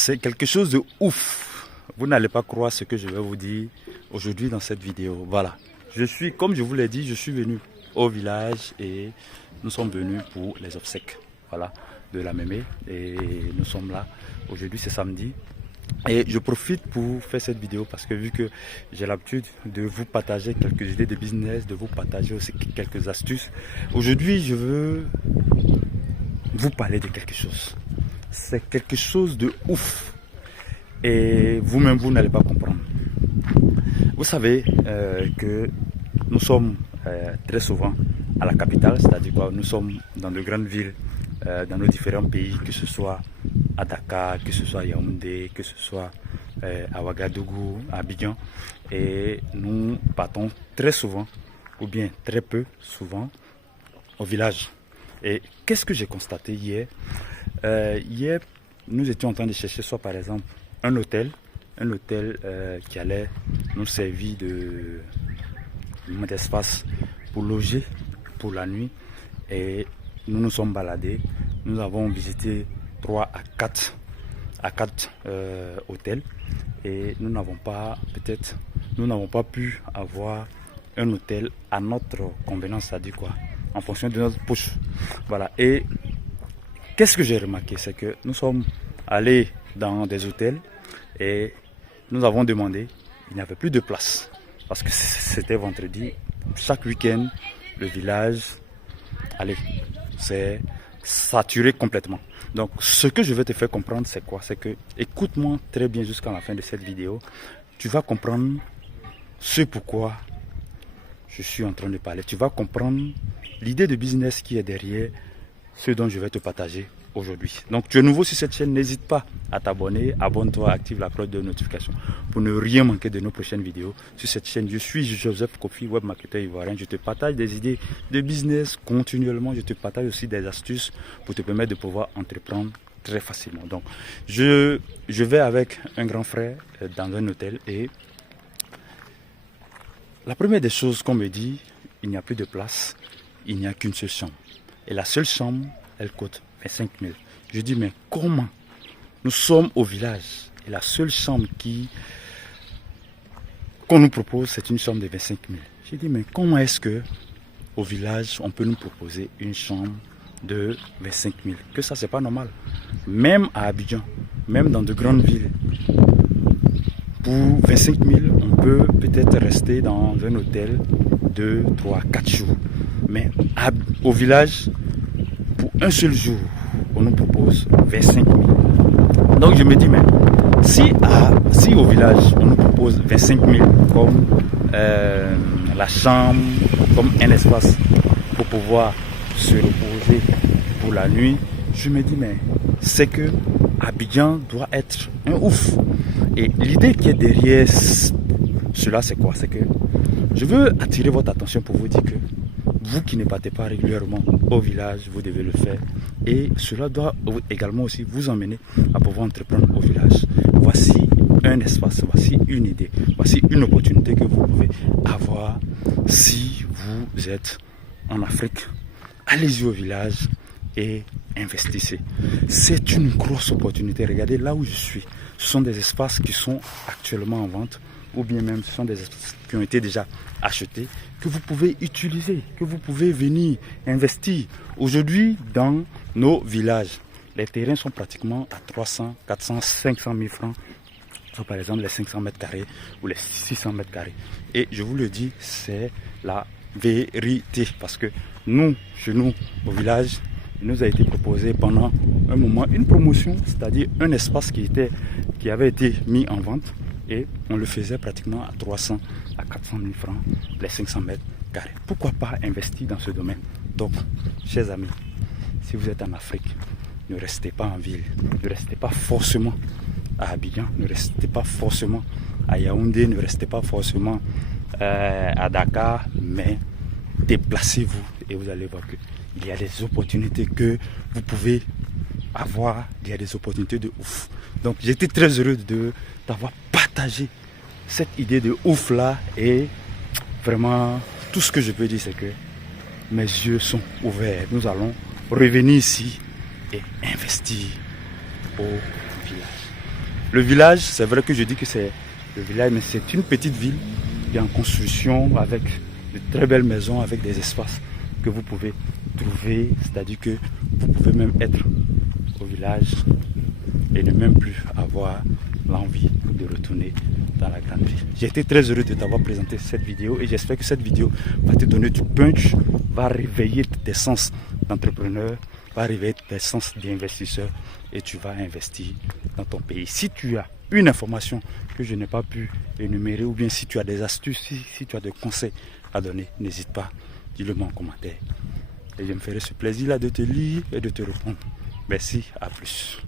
C'est quelque chose de ouf. Vous n'allez pas croire ce que je vais vous dire aujourd'hui dans cette vidéo. Voilà. Comme je vous l'ai dit, je suis venu au village et nous sommes venus pour les obsèques. Voilà, de la mémé. Et nous sommes là. Aujourd'hui, c'est samedi. Et je profite pour faire cette vidéo parce que vu que j'ai l'habitude de vous partager quelques idées de business, de vous partager aussi quelques astuces. Aujourd'hui, je veux vous parler de quelque chose. C'est quelque chose de ouf. Et vous-même, vous n'allez pas comprendre. Vous savez que nous sommes très souvent à la capitale, c'est-à-dire quoi, nous sommes dans de grandes villes, dans nos différents pays, que ce soit à Dakar, que ce soit à Yaoundé, que ce soit à Ouagadougou, à Abidjan. Et nous partons très souvent, ou bien très peu souvent, au village. Et qu'est-ce que j'ai constaté hier? Hier, nous étions en train de chercher soit par exemple un hôtel qui allait nous servir d'espace pour loger pour la nuit. Et nous nous sommes baladés. Nous avons visité 3 à 4 hôtels et nous n'avons pas pu avoir un hôtel à notre convenance, c'est-à-dire quoi, en fonction de notre poche. Voilà. Et qu'est-ce que j'ai remarqué, c'est que nous sommes allés dans des hôtels et nous avons demandé, il n'y avait plus de place parce que c'était vendredi. Chaque week-end, le village, c'est saturé complètement. Donc ce que je vais te faire comprendre, c'est quoi? C'est que, écoute-moi très bien jusqu'à la fin de cette vidéo. Tu vas comprendre ce pourquoi je suis en train de parler. Tu vas comprendre l'idée de business qui est derrière ce dont je vais te partager aujourd'hui. Donc tu es nouveau sur cette chaîne, n'hésite pas à t'abonner, abonne-toi, active la cloche de notification pour ne rien manquer de nos prochaines vidéos sur cette chaîne. Je suis Joseph Kofi, web marketeur ivoirien. Je te partage des idées de business continuellement. Je te partage aussi des astuces pour te permettre de pouvoir entreprendre très facilement. Donc je vais avec un grand frère dans un hôtel et la première des choses qu'on me dit, il n'y a plus de place, il n'y a qu'une seule chambre. Et la seule chambre, elle coûte 25 000. Je dis, mais comment? Nous sommes au village et la seule chambre qu'on nous propose, c'est une chambre de 25 000. J'ai dit, mais comment est-ce que au village, on peut nous proposer une chambre de 25 000? Que ça, c'est pas normal. Même à Abidjan, même dans de grandes villes, pour 25 000, on peut peut-être rester dans un hôtel 2, 3, 4 jours. Mais au village, pour un seul jour, on nous propose 25 000. Donc je me dis, mais si au village, on nous propose 25 000 comme la chambre, comme un espace pour pouvoir se reposer pour la nuit, je me dis, mais c'est que Abidjan doit être un ouf. Et l'idée qui est derrière cela, c'est quoi? C'est que je veux attirer votre attention pour vous dire que vous qui ne partez pas régulièrement au village, vous devez le faire. Et cela doit également aussi vous emmener à pouvoir entreprendre au village. Voici un espace, voici une idée, voici une opportunité que vous pouvez avoir si vous êtes en Afrique. Allez-y au village et investissez. C'est une grosse opportunité. Regardez là où je suis. Ce sont des espaces qui sont actuellement en vente ou bien même ce sont des espaces qui ont été déjà achetés, que vous pouvez utiliser, que vous pouvez venir investir. Aujourd'hui, dans nos villages, les terrains sont pratiquement à 300, 400, 500 000 francs. Soit par exemple les 500 mètres carrés ou les 600 mètres carrés. Et je vous le dis, c'est la vérité. Parce que nous, chez nous, au village, il nous a été proposé pendant un moment une promotion, c'est-à-dire un espace qui avait été mis en vente et on le faisait pratiquement à 300 à 400 000 francs, les 500 mètres carrés. Pourquoi pas investir dans ce domaine? Donc, chers amis, si vous êtes en Afrique, ne restez pas en ville, ne restez pas forcément à Abidjan, ne restez pas forcément à Yaoundé, ne restez pas forcément à Dakar, mais déplacez-vous et vous allez voir qu'il y a des opportunités que vous pouvez avoir, il y a des opportunités de ouf. Donc j'étais très heureux d'avoir partagé cette idée de ouf là et vraiment tout ce que je peux dire c'est que mes yeux sont ouverts. Nous allons revenir ici et investir au village. Le village, c'est vrai que je dis que c'est le village, mais c'est une petite ville qui est en construction avec de très belles maisons, avec des espaces que vous pouvez trouver. C'est-à-dire que vous pouvez même être au village et ne même plus avoir l'envie de retourner dans la grande ville. J'ai été très heureux de t'avoir présenté cette vidéo et j'espère que cette vidéo va te donner du punch, va réveiller tes sens d'entrepreneur, va réveiller tes sens d'investisseur et tu vas investir dans ton pays. Si tu as une information que je n'ai pas pu énumérer ou bien si tu as des astuces, si tu as des conseils à donner, n'hésite pas, dis-le moi en commentaire. Et je me ferai ce plaisir là de te lire et de te répondre. Merci, à plus.